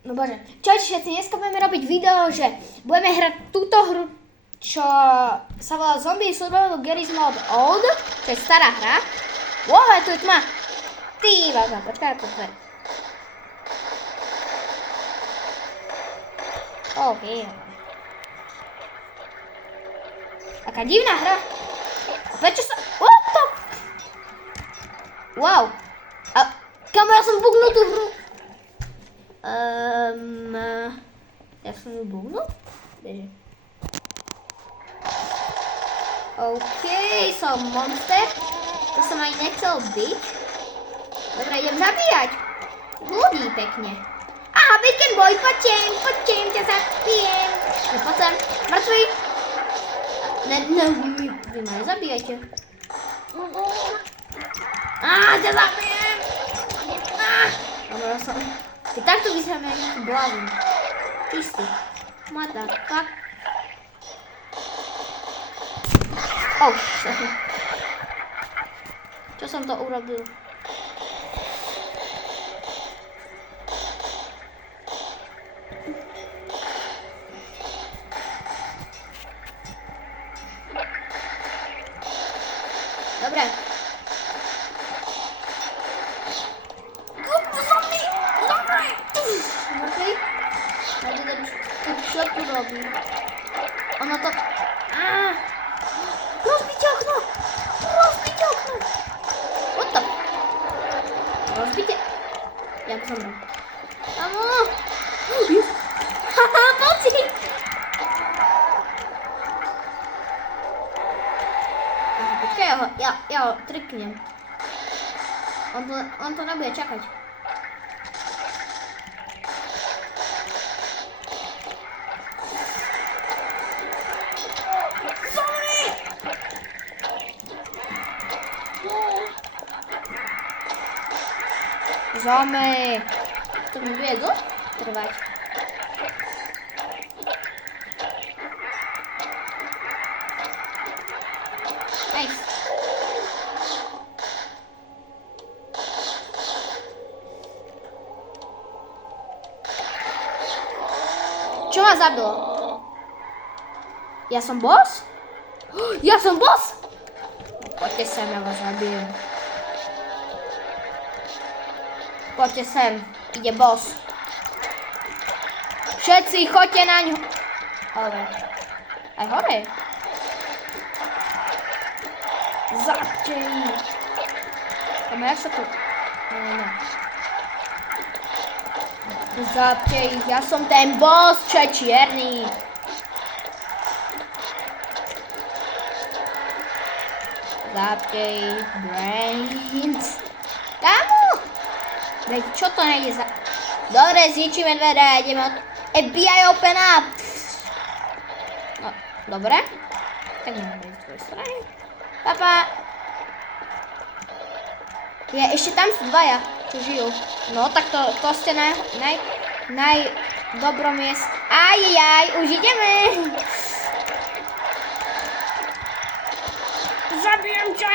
No bože. Čaute všetci, dneska budeme robiť video, že budeme hrať túto hru, čo sa volá Zombie Survival Garry's Mod Old, čo je stará hra. Wow, tu je tma. Ty vážna, počkaj, to dver. OK. Taká divná hra. A prečo sa... What the... Wow. A kamo, ja som bugnul tú hru. Ja som ju bugnul? Beže. OK, som monster. To som aj nechcel byť. Dobre, idem zabíjať. Ľudí pekne. Aha, Bacon Boy, poďte, ťa zabijem. Poď sem, mŕtvy. Ne, vy ma nezabíjajte. Ťa zabijem. Dobre, som... Ty takto vyzerám aj nejaký blavý. Istý. Motherfuck. Oh, sorry. Čo som to urobil? Dobre. Čo tu robí? Ono to... Rozbite okno! Rozbite okno! What the... Rozbite... Jak zomrel? Amo! Haha, poci! Počkaj, ja ho triknem. On to nebude čakať. Zome, to mi bude dlho trvať. Nice. Čo ma zabilo? Ja som boss? Ja som boss? Poďte sem, ja vás zabijem. Poďte sem, ide boss. Všetci, choďte na ňu. Hore. Aj hore. Zapte ich. Kamo, jak sa tu... No. Zapte ich, ja som ten boss, čo je čierny. Zapte ich, brains. Kamo! Veď, čo to nejde za... Dobre, zničíme dvere, ideme od... FBI open up! No, dobre. Tak môžeme ísť z tvojej strany. Papa. Ešte tam sú dvaja, čo žijú. No, tak to ste naj dobrom miest. Ajajaj, už ideme! Zabijem ťa!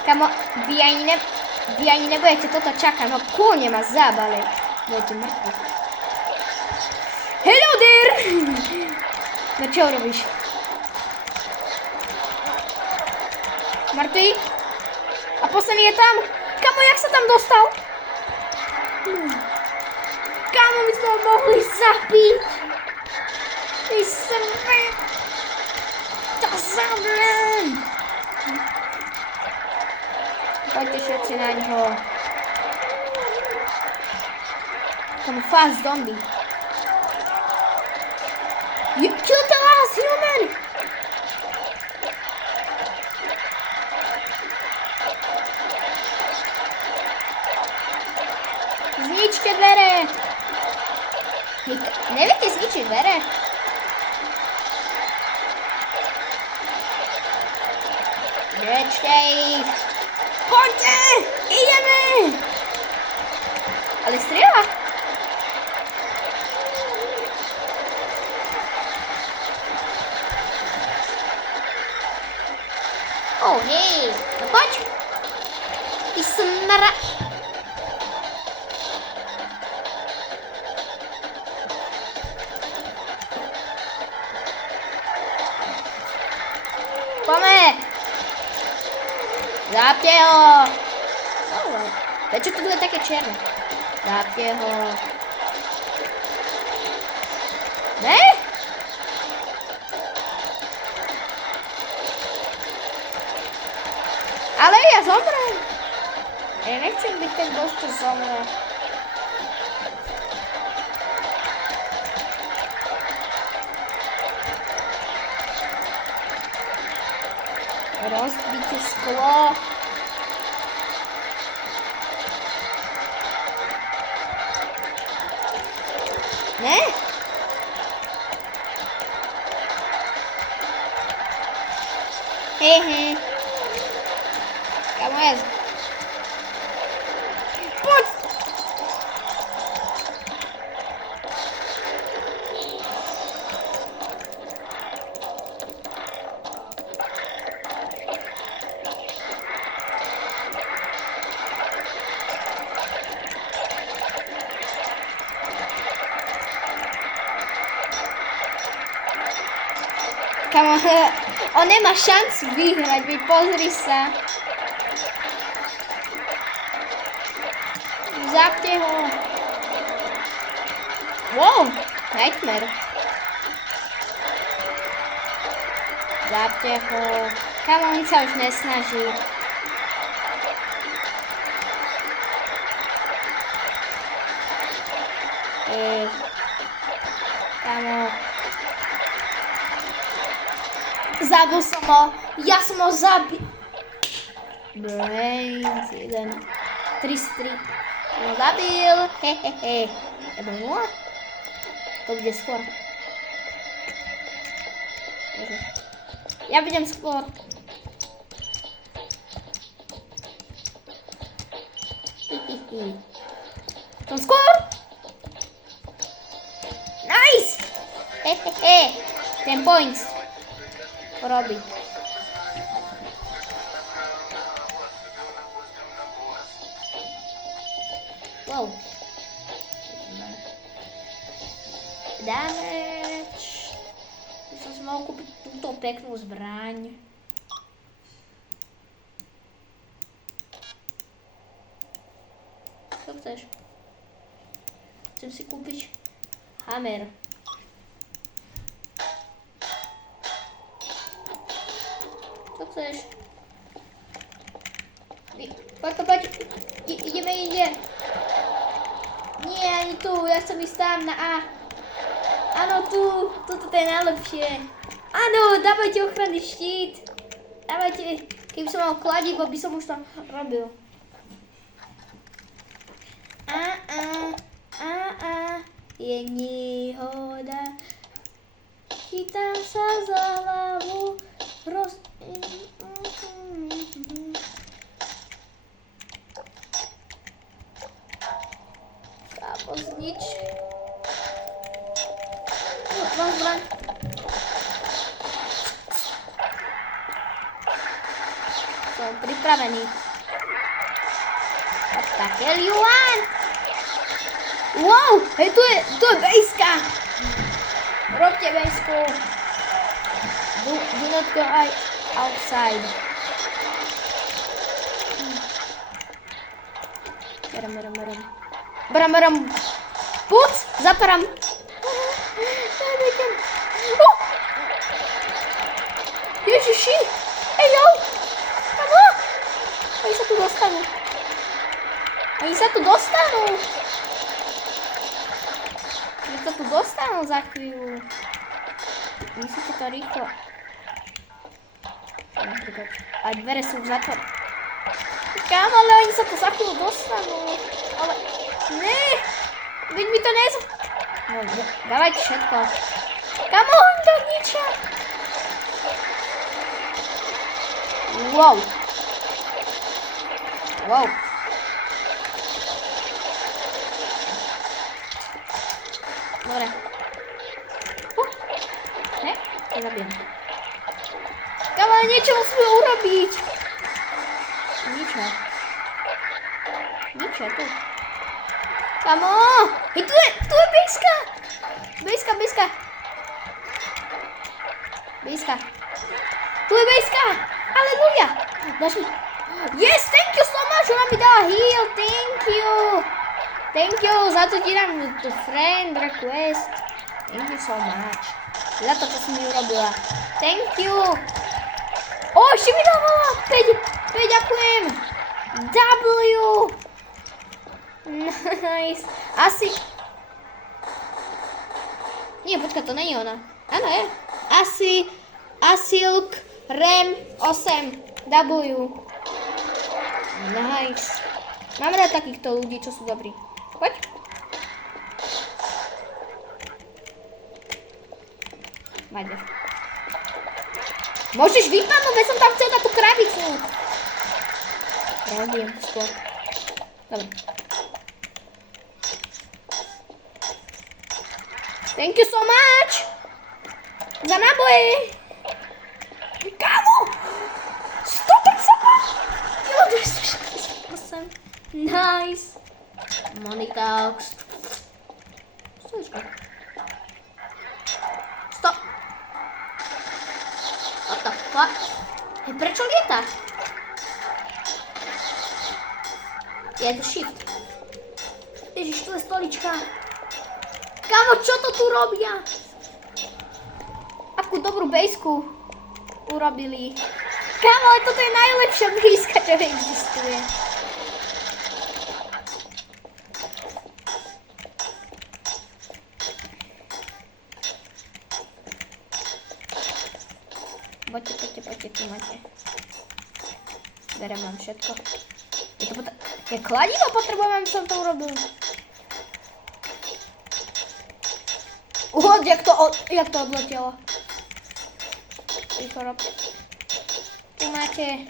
Kamo, vy ani nebudete toto čakať, no kúne ma zabali. Budete mŕtvi. Hello there! No čo robíš? Mŕtvi? A posledný je tam? Kamo, jak sa tam dostal? Kamo, my sme ho mohli zabiť. Ty sebe. To zabijem. Poďte všetci na ňo. Kamo, fast zombie. You killed the last human! Zničte dvere! Neviete zničiť dvere? Drečte ich! Poďte! Ideme! Ale strieľa! O, hej, no poď. Ty smra... Pome! Zapte ho! Prečo to je také čierne? Zapte ho. Ne? Ale ja zomrem. Ja nechcem byť ten boss, čo zomre. Rozbite sklo. Ne? Hej. Kamo je? Poď! Kamo, on nemá šancu vyhrať, veď pozri sa. Zapte ho. Wow, nightmare. Zapte ho. Kamo, on sa už nesnaží. Kamo. Zabil som ho. Ja som ho zabil. Brains, 1, 3 z 3. Som ho zabil. Hehehe. Nebo 0? To bude skôr. Ja budem skôr. Som skôr. Nice. Hehehe. 10 points. Robiť. Wow. Damage. By som si mohol kúpiť túto peknú zbraň. Čo chceš? Chcem si kúpiť hammer. Čo chceš? Poď. Ide. Nie, ani tu, ja chcem ísť tam na A. Áno, toto je najlepšie. Áno, dávajte ochranný štít. Dávajte, keby som mal kladivo, by som už to robil. Je nehoda. Chytám sa za hlavu. Kámo, znič. Mám zbraň. Som pripravený. What the hell you want? Wow, hej, tu je bejska. Robte bejsku. Do not go outside. Beram. Puc, zaparam. Ježiši, jo. Kamo. Oni sa tu dostanú za chvíľu. Myslíte to rýchlo. A dvere sú zatvorené. Kámo, ale oni sa tu za chvíľu dostanú. Ale... Ne! Veď mi to nezv... No, dávajte všetko. Kámo, oni to ničia. Wow. Dobre. Ne? To zabijem. Ale niečo musíme urobiť. Ničo. Ničo, tu. Kamo! Hej, tu je bejska. Bejska. Bejska. Tu je bejska. Aleluja. Dáš mi. Yes, thank you so much. Ona mi dala heal. Thank you. Za to ti dám friend request. Thank you so much. Za to, čo si mi urobila. Thank you. Ešte mi dávala 5, ďakujem. W. Nice. Asi. Nie, počkaj, to není ona. Áno, je. Asilk Rem 8 W. Nice. Mám rád takýchto ľudí, čo sú dobrí. Poď. Májdeš. Môžeš vypadnúť, veď som tam chcel na tú krabicu. Rozbijem skôr. Dobre. Thank you so much. Za náboje. Kámo. 100%. Jo, 268. Nice. Monitox. Stojíčka. Stop. What the fuck? Hej, prečo lieta? Je to shift. Ježiš, tu je stolička. Kámo, čo to tu robia? Akú dobrú bejsku urobili. Kámo, ale toto je najlepšia bejska, čo existuje. Poďte, tu máte. Berem vám všetko. Je kladivo potrebujem, aby som to urobil. Jak to odletelo. Rýchlo robte. Tu máte.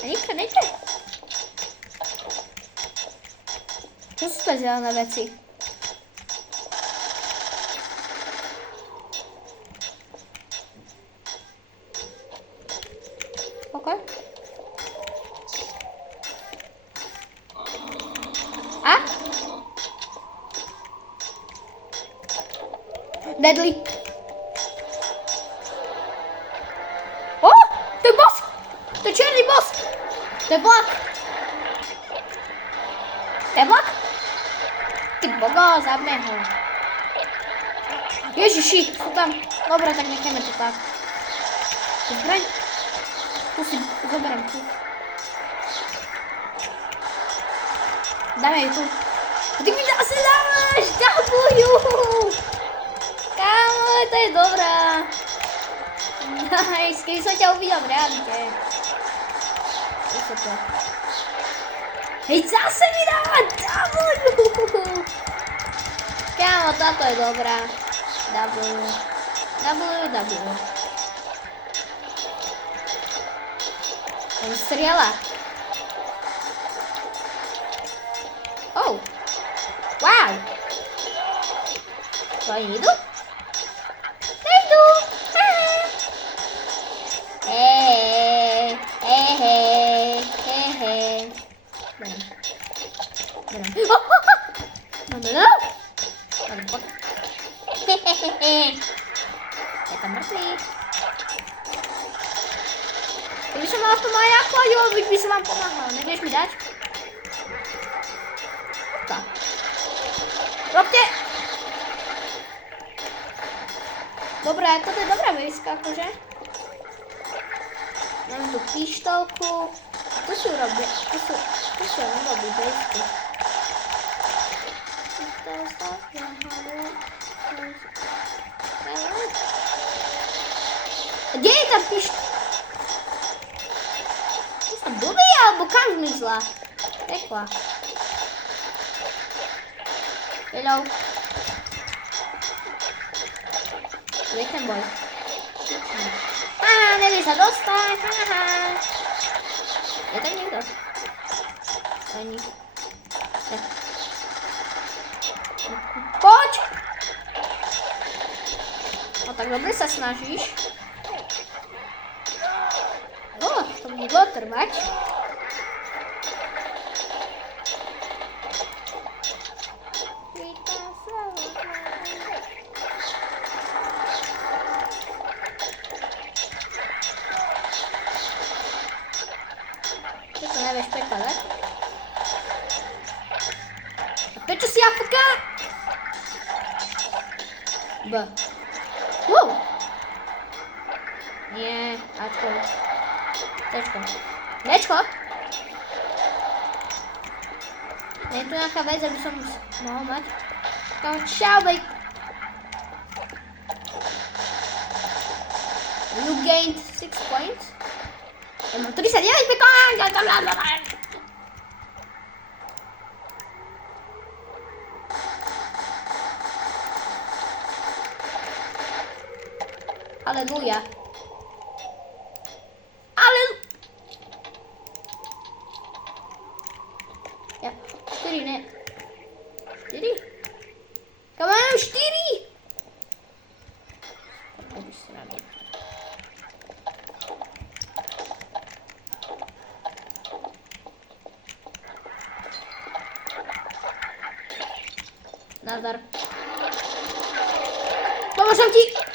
A nikto nejde. Čo sú to zelené veci? OK. A? Deadly. To je boss! To je černý boss! To je Black! To je Black? Ty bogo, zabme ho. Ježiši, sú tam. Dobre, tak necháme to tak. Zbraň. Tu si zoberiem tu. Dáme ju tu. Ty mi zase dáš! Ďakujú! Kámo, to je dobrá. Nice, keby som ťa uvidel v realite. Hej, zase mi dáva Ďakujú! Kámo, táto je dobrá. W. On strieľa. Oh. Wow. To oni idú? Nejdu. No. Je tam mŕtvý. Keby som mal aspoň aj akváriu, by som vám pomáhal. Nevieš mi dať? Tak. Robte! Dobrá, toto je dobrá vejska, akože. Mám tu pištolku. To si urobí, to si urobí vejsky. Kde je tá pištolka? Blbý, alebo kam zmizla? Tekla. Hello. Kde je ten boj? Nevie sa dostať. Je tam niekto? Ani. Poď! No tak dobre sa snažíš. mogło trwać. Tylko najbezpieczniejsze. Pecho si AFK! B. Wow! Nie, Aczko. Teczko. Leczko! Nie, tu na HB zapisał Mohamed. Tam chciałby. You gained 6 points. Ja mam 39 wykonań! Aleluja. Ja, 4, nie. 4? Come on, 4! Nazar. Pomagam ci!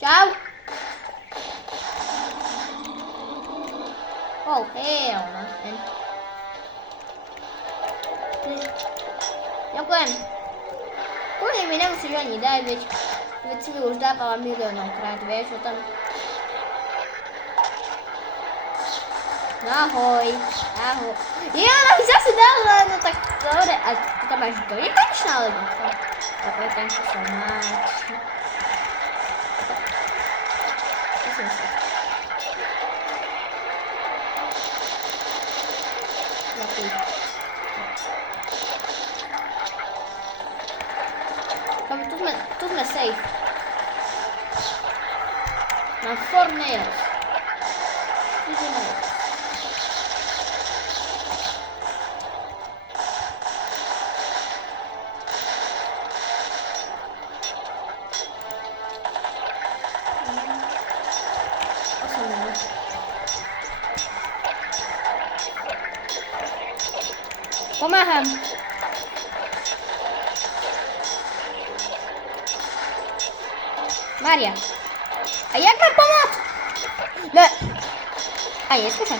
Ciao! Oh, hell no. Ďakujem. Kurde mi nemusíš ani dať, veď si mi už dávala miliónokrát, vieš o tom. Ahoj, ahoj. Ja, ona mi zase dala, no tak dobre, a ty tam máš to nekonečná, alebo to? Dobre, thank you so much. Tu sme safe. Mám 4 nails. 4 nails. Pomáham. Maria. A jak mam pomóc? No. A nie, słyszę.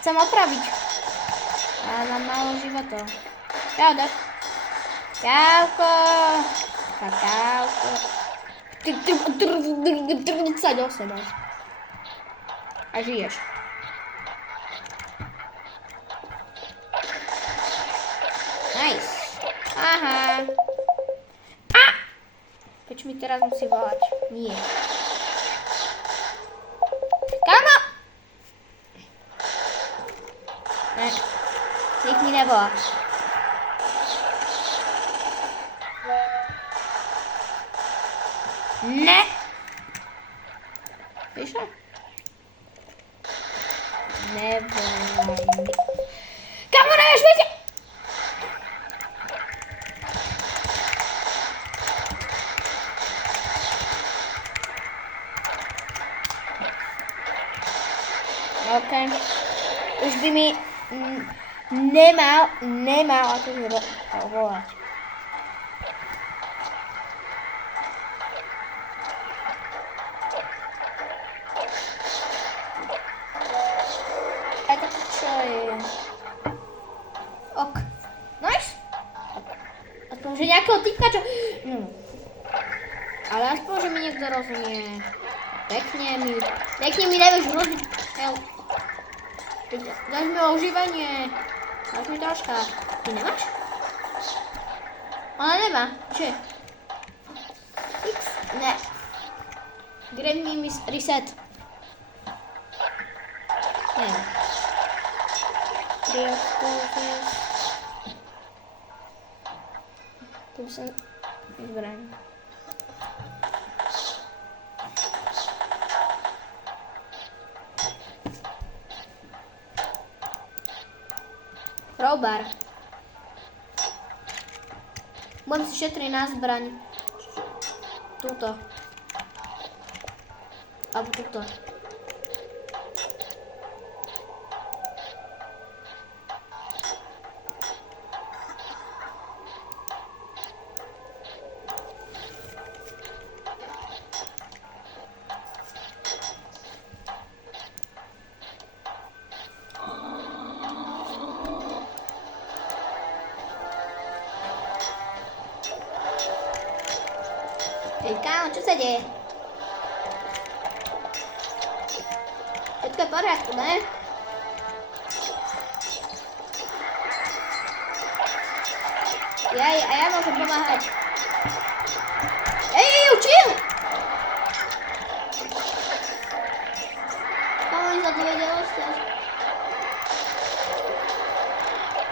Chcę naprawić. A mam mało żywota. Prawda? Ciałko. Kakałko. Co do sobie. A żyjesz. Nice. Aha. A! Choć mi teraz musi wołać. Nie. Kama! Nikt mi nie woła. Ne! Pisze? Nie wołaj. Kamera już będzie! Okej. Już by mi nie ma o tym wołać. Ok. Nice. Aspoň, že nejakého typka, čo... No. Ale aspoň, že mi niekto rozumie. Pekne mi nevieš roziť. Dáš mi užívanie. Dáš mi troška. Ty nemáš? Ona nemá. Čo je? X? Ne. Grant me reset. Neviem. Tu by som zbraň. Crowbar. Budem si šetriť na zbraň. Tuto. Alebo tuto. Hej, kámo, čo sa deje? Všetko je v poriadku, ne? A ja môžem pomáhať. Chill! Kámo, oni sa tu vedia dostať.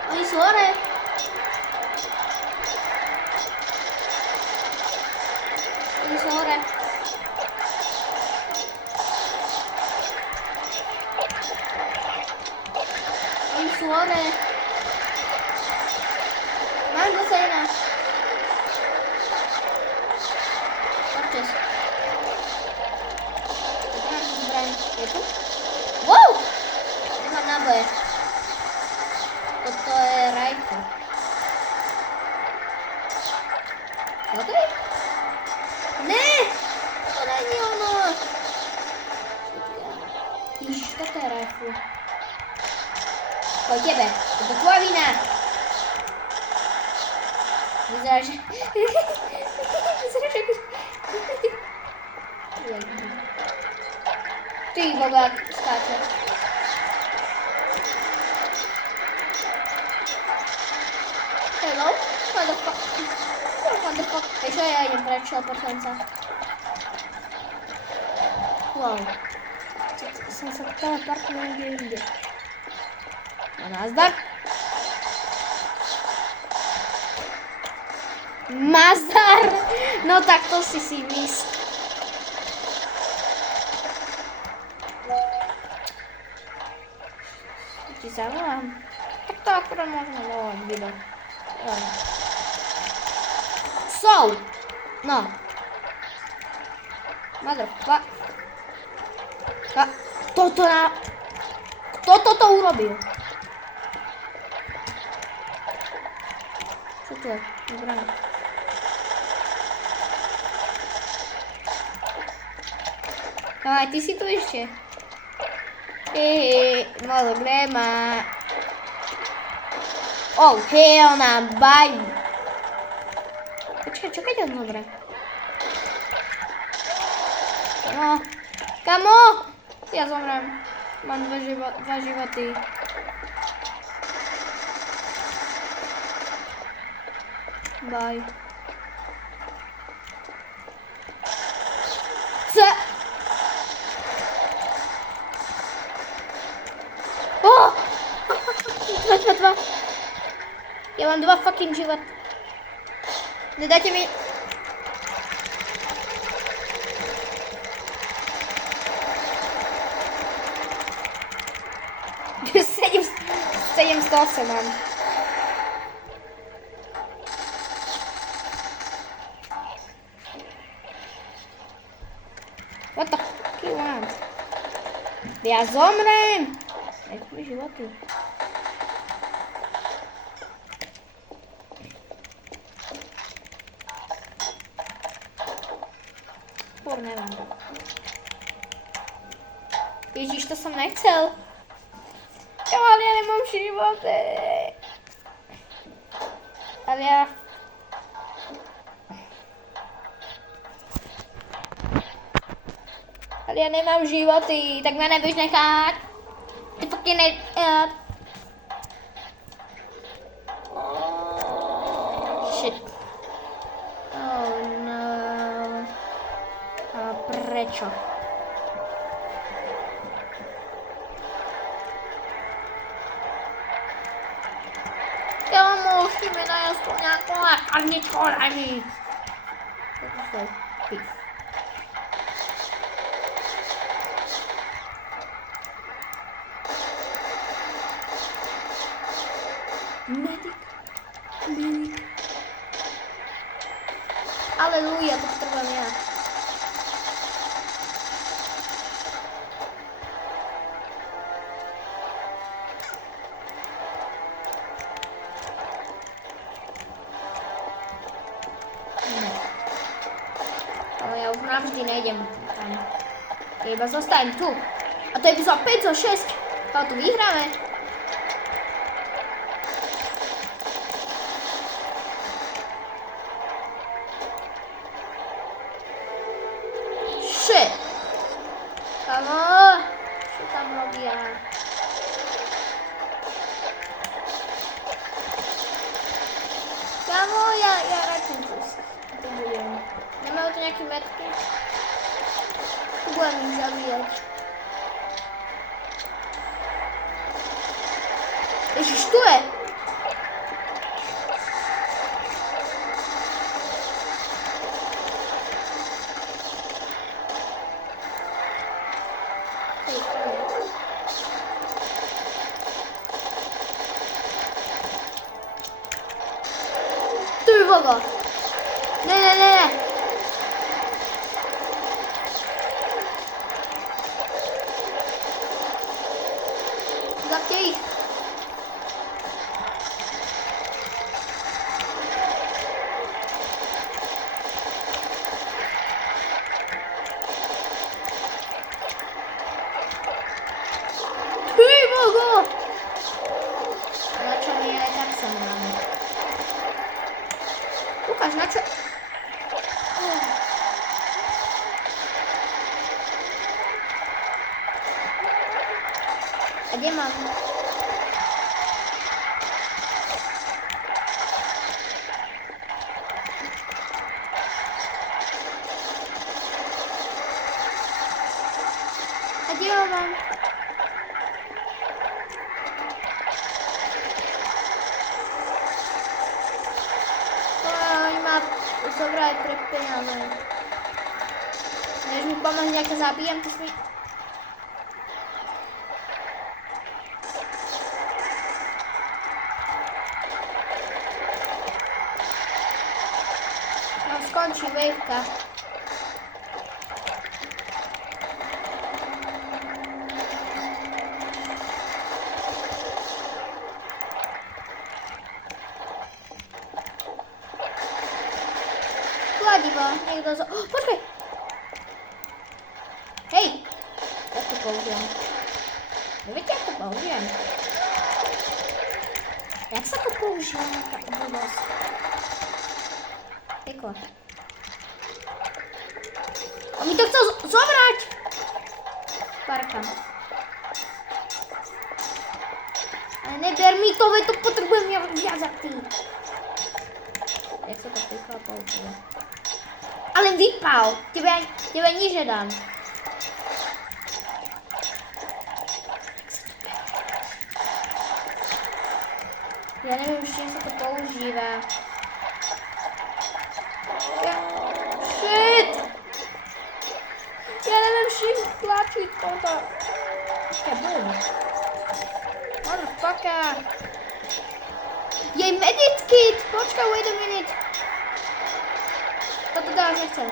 Oni sú hore. Oni sú hore. Oni sú hore. Mám zase iná. Počas. Potrebujem si zbraň. Je tu? Wow! Nemám náboje. Toto je rifle. Toto je? Ne! To není ono. Ježiš, toto je rifle. Po tebe. Je to tvoja vina. Vyzerá, že... Vyzerá, že... Ty, bobák, skáče. Hello? What the fuck? What the fuck? Ešte ja idem preč, poslanca. Wow. Som sa teleportnul niekde inde. A nazdar. Mazdar! No tak to si myslí. Ti zavolám. Tak to akurát môžeme volať video. So! No. Motherfuck. Toto na... Kto toto urobil? Čo to je? Dobrá. No aj ty si tu ešte. No dobre, má... Oh, hell na baj. Počkaj, čo keď je dobre? No, kamo! Ja zomrem. Mám dva životy. Bye. Co? Oh! Dva. Ja mám 2 fucking život. Nedajte mi... Sedem 108 mám. What the fuck you want? Ja zomrem! Aj kvôli životu. Nemám. Ježiš, to som nechcel. Ale ja nemám živote. Ale ja nemám životy, tak ma nebudeš nechať. Ty fucking shit. Oh no. Prečo? Kámo, musíme nájsť nejakú ornitologii. Medyk. Aleluja, to potrebujem ja. Ale ja už navždy nejdem tam. Ja iba zostajem tu. A to je epizód 5 zo 6. To tu vyhráme. Shit. Kamo. Čo tam robia? Kamo, ja radšej tu budem. Nemajú tu nejaké metky? Tu budem ich zabíjať. Ježiš, tu je! Ty vogo! Ne! Zapte ich! Ty vogo! Na čo mi aj tak sa máme? Ukáž, na čo? A kde mám? A kde ho mám? Oni ma zobrali pre peniaze. Než mi pomôžeš, jak sa zabijem, ty si... Skončí waveka. Kladivo, niekto zo... Oh, počkaj! Hej! Jak to použijem? Neviete, jak to použijem? Jak sa to používa na blbosť? Peklo. On mi to chcel zobrať! Parka. Ale neber mi to, veď to potrebujem ja viac za ty. Jak sa to peklo používa? Ale vypal! Tebe nič nedám. Ja neviem, s čím sa to používa. Shit! Ja neviem, s čím tlačiť toto. Počkaj, bum. Motherfucker. Jej medit kit! Počkaj, wait a minute. Toto dáš nechcem.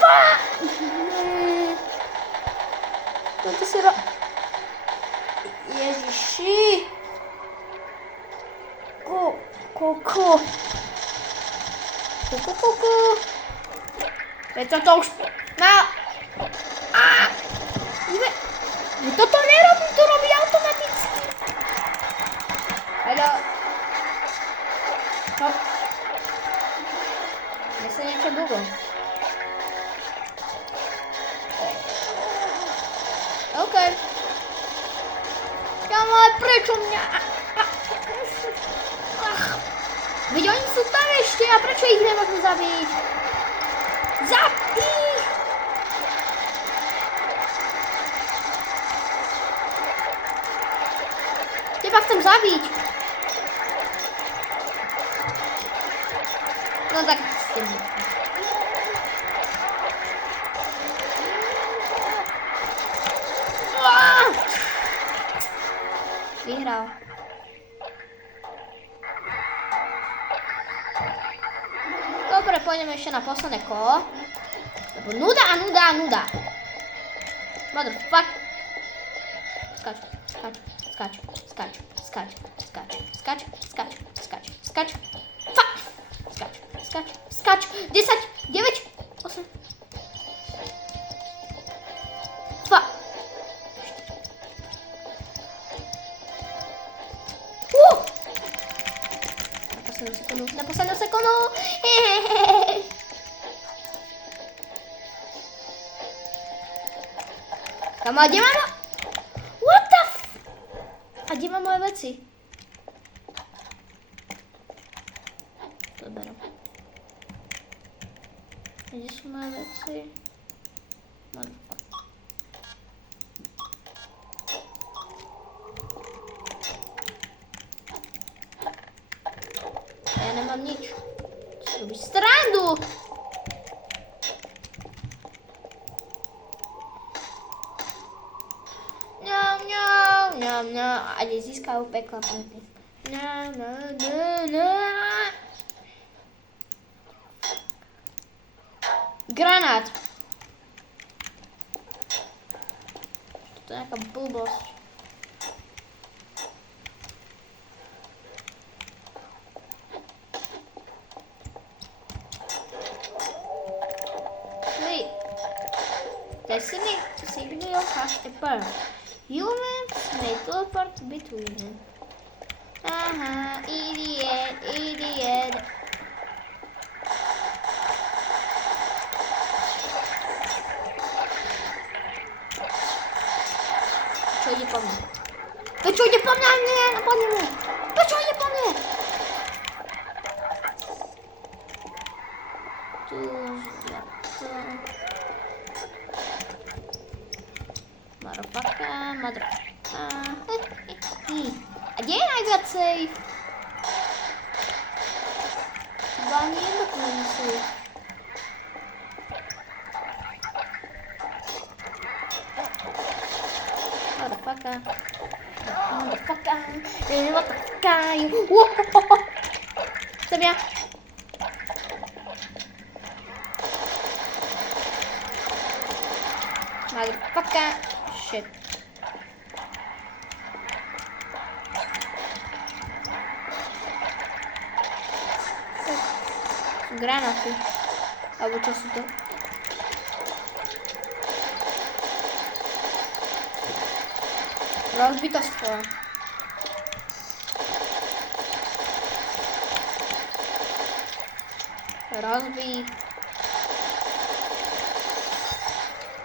Fuck! Toto si Ježiši. Kuku. Veď toto už... Toto nerobí, to robí automaticky. Heľo. No. Mne sa niečo dlho. OK. Kámo, ale prečo mňa... Veď oni sú tam ešte a prečo ich nemôžeme zabiť? Zabij ich! ja chcem zabiť. No tak s tým. Vyhral. Dobre, pôjdeme ešte na posledné kolo. Lebo nuda a nuda a nuda. Motherfuck. Skač, skač, skač, skač, skač, skač, skač, skač, skač, skač. Fuck. Skač, skač, skač. 10, 9, 8. Fuck. Na poslednú sekundu. Kamo, a kde mám? What the f... A kde mám moje veci? To berem. Kde sú moje veci? Ja nemám nič. Si robíš srandu. No, a nezískajú pekla predtým. No. Granát. To je nejaká blbosť. Wait. Destiny signal has a burn. Humans may teleport between them. Aha, idiot. Čo ide po mne? Čo ide po mne? Nie, po nemu. Čo ide po mne? Motherfucker. A kde je najviacej? Chyba ani jedno tu není safe. Motherfucker. Jsem já. Motherfucker. Shit. Granáty. Alebo čo sú to? Rozbitostvo. Rozbí.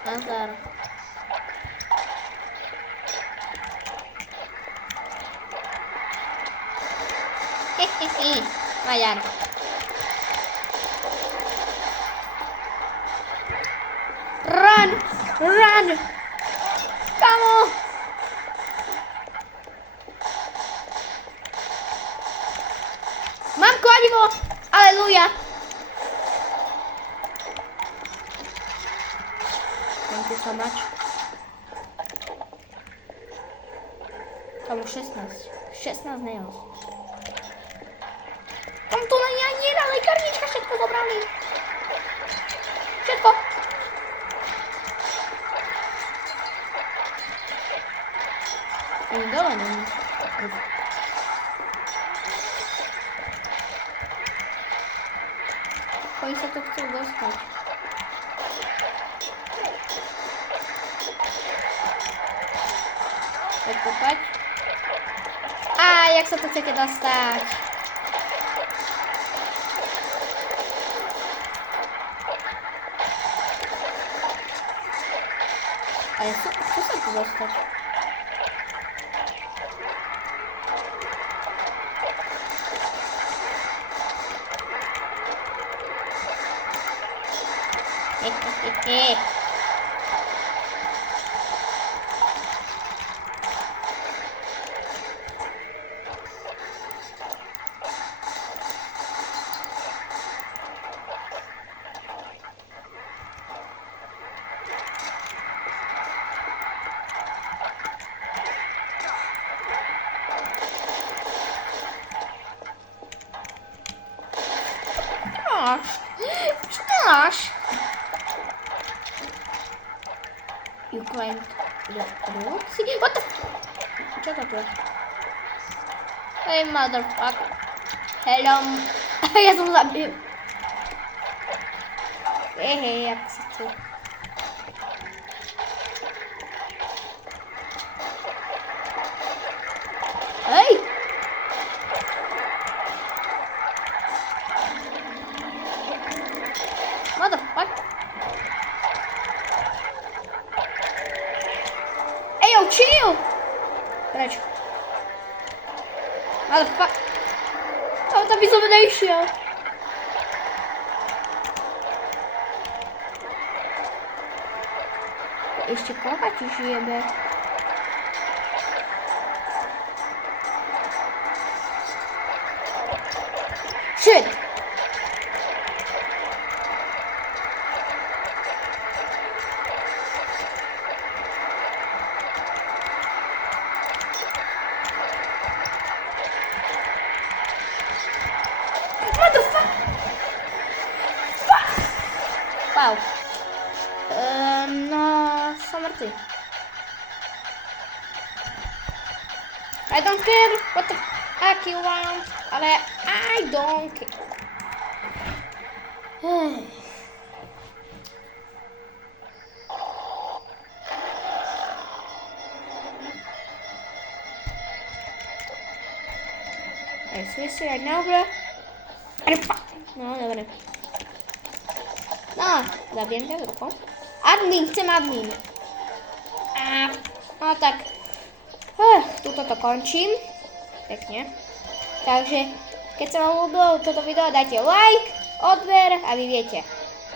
Nazdar. Maďar. Run! Kamo! Mám kladivo! Aleluja! Thank you so much. Kamo 16. 16 nails. Tam to není ani jedna lékárnička, všetko zobrali. Všetko. Ani dole není. Oni sa to chcú dostať. Poď. Á, jak sa to chcete dostať? A ja sa tu dostať? Rewind. What the... Čo to tu je? Hey, motherfucker. Hello. Ja som zabil. Hej, jak sa tu... Hej! Motherfucker. Ejo, chill! Preč? Motherfucker. Tam by som nešiel. Ešte koľka ti žijeme? Shit! Wow. No, som mŕtvy. I don't care what the fuck you want, ale I don't care. Are you seriously right now, bro? No, dobre. No, zabijem ťa rukou. Admin, chcem admin. No tak, tuto to končím. Pekne. Takže, keď sa vám ľúbilo toto video, dajte like, odber a vy viete.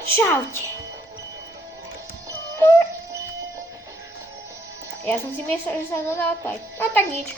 Čaute. Ja som si myslel, že sa to dá odpaliť. No tak nič.